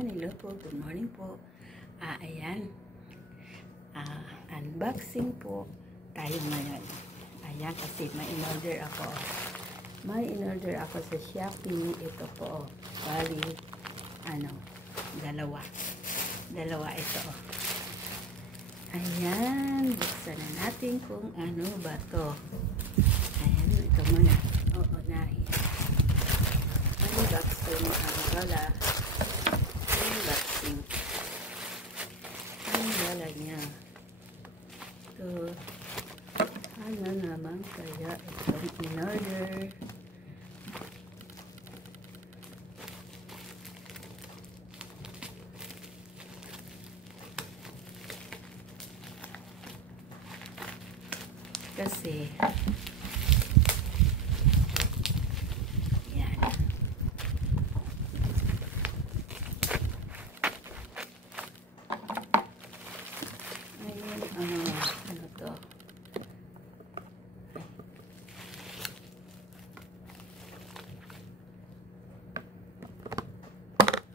Ayan, hello po. Good morning po. Ayan. Unboxing po tayo ngayon. Ayan, kasi may in-order ako. May in-order ako sa Shopee. Ito po. Bali, dalawa. Dalawa ito. Ayan. Buksan na natin kung ano ba to. Ayan, ito muna. Oo, nahin. Unboxing ang wala. Unboxing. Ang wala niya. Ito. Ano naman kaya itong in-order? Kasi yan. Ayan, ano to?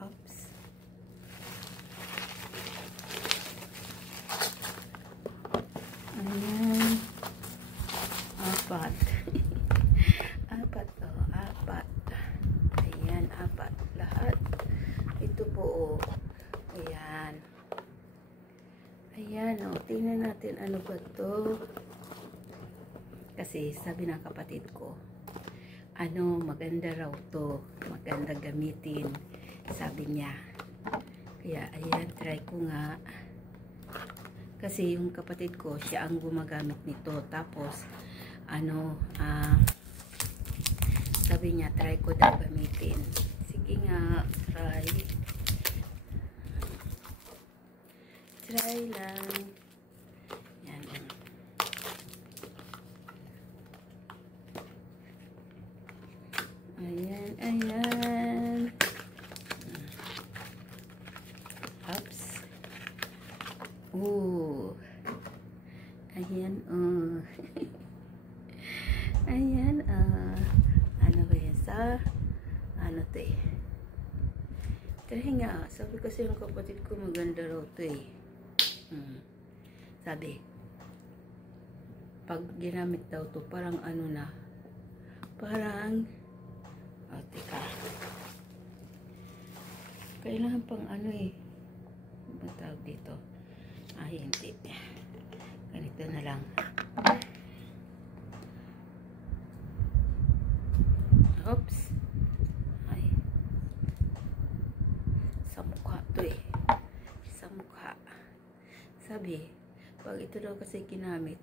Oops. Ayan. Apat. Apat to. Apat. Ayan, apat. Lahat. Ito po, ayan. Ayan, tingnan natin ano ba to. Kasi sabi ng kapatid ko, maganda raw to. Maganda gamitin. Sabi niya. Kaya, ayan, try ko nga. Kasi yung kapatid ko, siya ang gumagamit nito. Tapos, sabi niya, try ko daw gamitin. Sige nga, try. Try lang. Yan. Ayan, ayan. Oops. Ooh. Ayan, Ayan, ano ba yan sa, to eh. Try nga, sabi kasi yung kapatid ko maganda raw to eh. Sabi, pag ginamit daw to, parang parang, teka. Kailangan pang eh. Ano tawag dito? Hindi. Ganito na lang. Oops. Ay. Sa mukha to eh. Sa mukha. Sabi, pag ito daw kasi ginamit,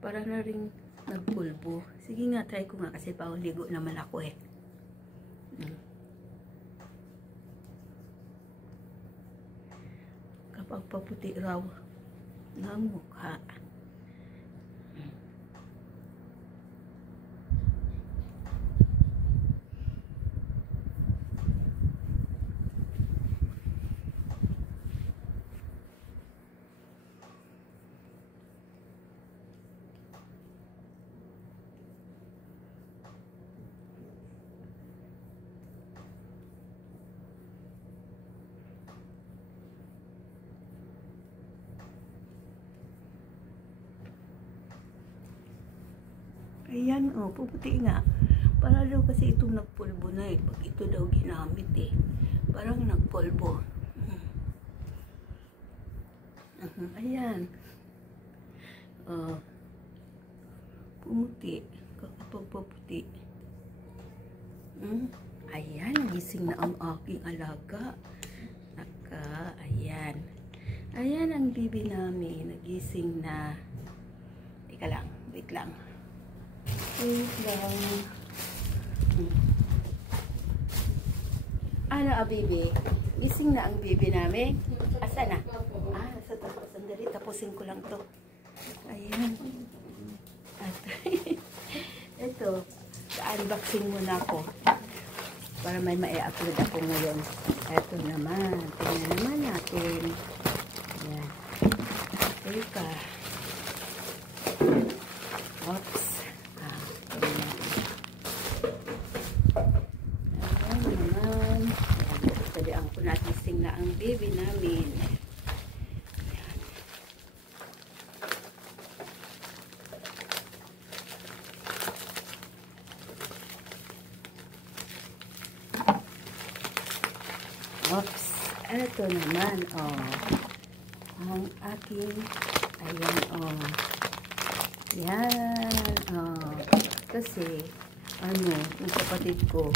para na rin nagpulbo. Sige nga, try ko nga kasi pauligo naman ako eh. Kapag paputi raw ng mukha. Ayan, puputi nga. Para daw kasi itong nagpulbo na eh. Pag ito daw ginamit eh. Parang nagpulbo. Ayan. Pumuti. Kakapagpaputi. Ayan, nagising na ang aking alaga. Ayan. Ayan ang bibi namin. Nagising na. Teka lang, wait lang. Wait lang. Bibi? Gising na ang bibi namin? Asa na? Nasa tapos. Sandali, tapusin ko lang to. Ayan. At, ito, unboxing muna ako. Para may ma-upload ako ngayon. Ito naman. Tingnan naman natin. Ayan. Teka. Oops. Ayan naman. Ayan, nagising gising na ang baby namin. Oops, eto naman, ang aking, ayan, yan, kasi, yung kapatid ko,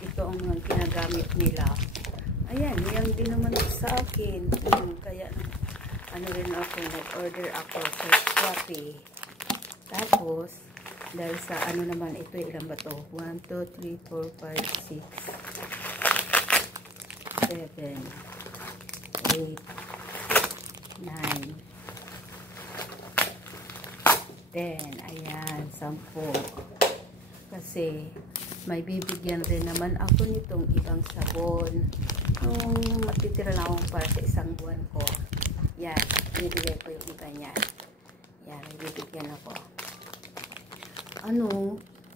ito ang mga ginagamit nila. Ayan, yan din naman sa akin. Kaya, rin ako, nag-order ako sa Shopee. Tapos, dahil sa naman, ito, ilan ba to? 1, 2, 3, 4, 5, 6, 7, 8, 9, 10. Ayan, 10. Kasi, may bibigyan rin naman ako nitong ibang sabon. Nung matitira lang akong para sa isang buwan ko. Yan, bibigay ko yung iba niyan. Yan, may bibigyan ako.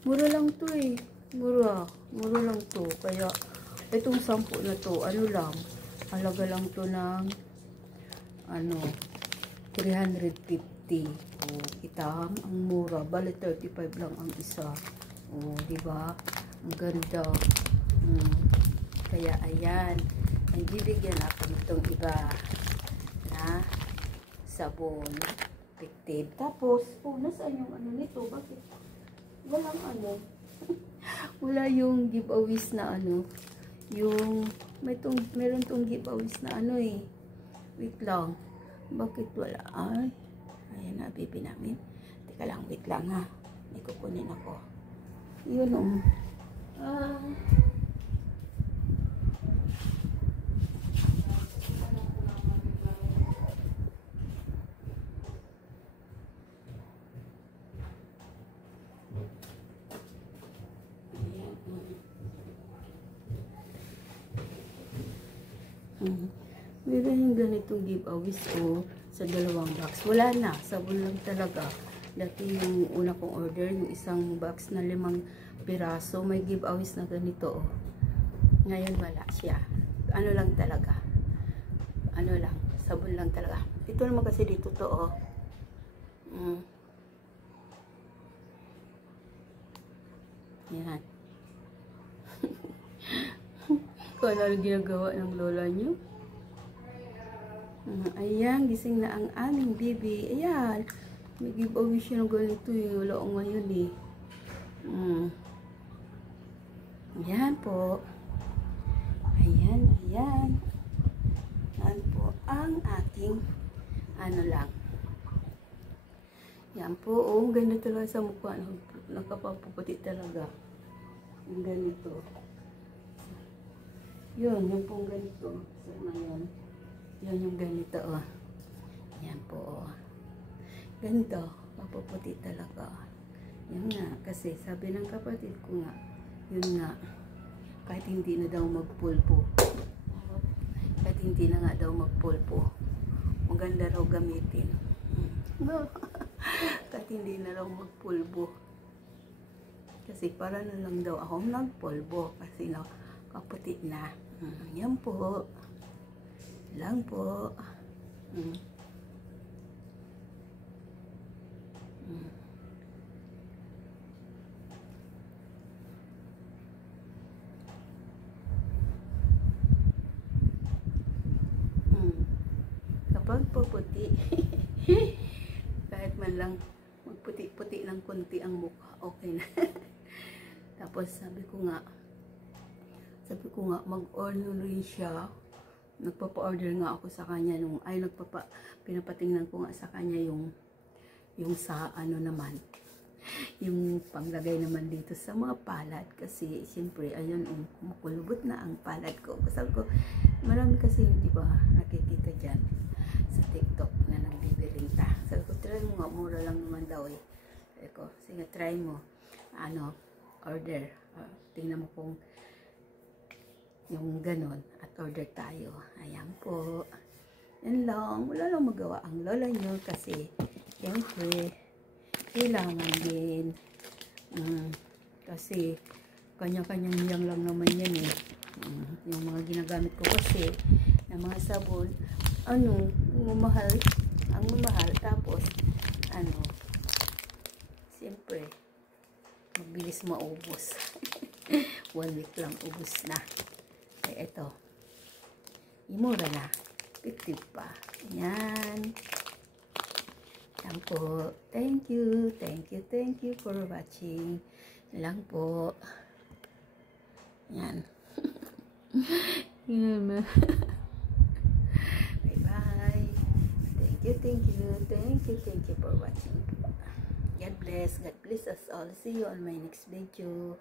Mura lang to eh. Mura lang to. Kaya, itong 10 na to, lang, halaga lang to ng, 350. Kita, ang mura. Bale, 35 lang ang isa. Diba? Ang ganda. Kaya, ayan. Ay, bibigyan ako nitong iba na sabon. Fictive. Tapos, nasaan yung nito? Bakit? Walang wala yung giveaways na yung, meron tong giveaways na wait lang. Bakit wala? Ayan na, baby namin. Teka lang, wait lang ha. May kukunin ako. Yun meron yung ganitong giveaways sa 2 box. Wala na, sabon lang talaga. Dati yung una kong order, yung isang box na 5 piraso, may giveaways na ganito Ngayon wala siya. Lang talaga. Lang, sabon lang talaga. Ito naman kasi dito to Yan. Kung ano ginagawa ng lola nyo. Ayan, gising na ang aming baby. Ayan. May giveaway siya ng ganito Wala ko ngayon Ayan po. Ayan. Yan po ang ating lang. Yan po. Ganda talaga sa mukha. Nakapapuputi talaga. Yung ganito. Yun, yung pong ganito. Sana yan. Yun yung ganito Yan po Ganito. Mapuputi talaga. Yan nga. Kasi sabi ng kapatid ko nga, yun nga, kahit hindi na daw magpulpo. Kahit hindi na nga daw magpulpo. Maganda raw gamitin. Kahit hindi na raw magpulbo. Kasi para na lang daw akong nagpulbo. Kasi kaputi na. Yan po. Lang po. Kapag puputi, kahit man lang magputi-puti ng konti ang mukha, okay na. Tapos sabi ko nga mag-order rin siya. Nagpapa-order nga ako sa kanya pinapatingnan ko nga sa kanya yung sa naman, yung panglagay naman dito sa mga palad. Kasi siyempre ayun, kumukulubot na ang palad ko. Sabi ko, marami kasi di ba nakikita dyan sa TikTok na nagbibirinta. Sabi ko, try mo nga, mura lang naman daw Sabi ko, sige, try mo order. Tingnan mo kung yung ganon at order tayo. Ayan po. Yan lang. Wala lang magawa ang lola nyo kasi siyempre kailangan din kasi kanya-kanyang niyang lang naman yan Yung mga ginagamit ko kasi na mga sabon, ano, mamahal, ang mamahal, tapos ano, siyempre mabilis maubos. 1 week lang ubos na. Eh, ito, imura na, 50 pa. Yan. Yan po. Thank you for watching. Lang po. Yan. Yan. Bye bye. Thank you for watching. God bless us all. See you on my next video.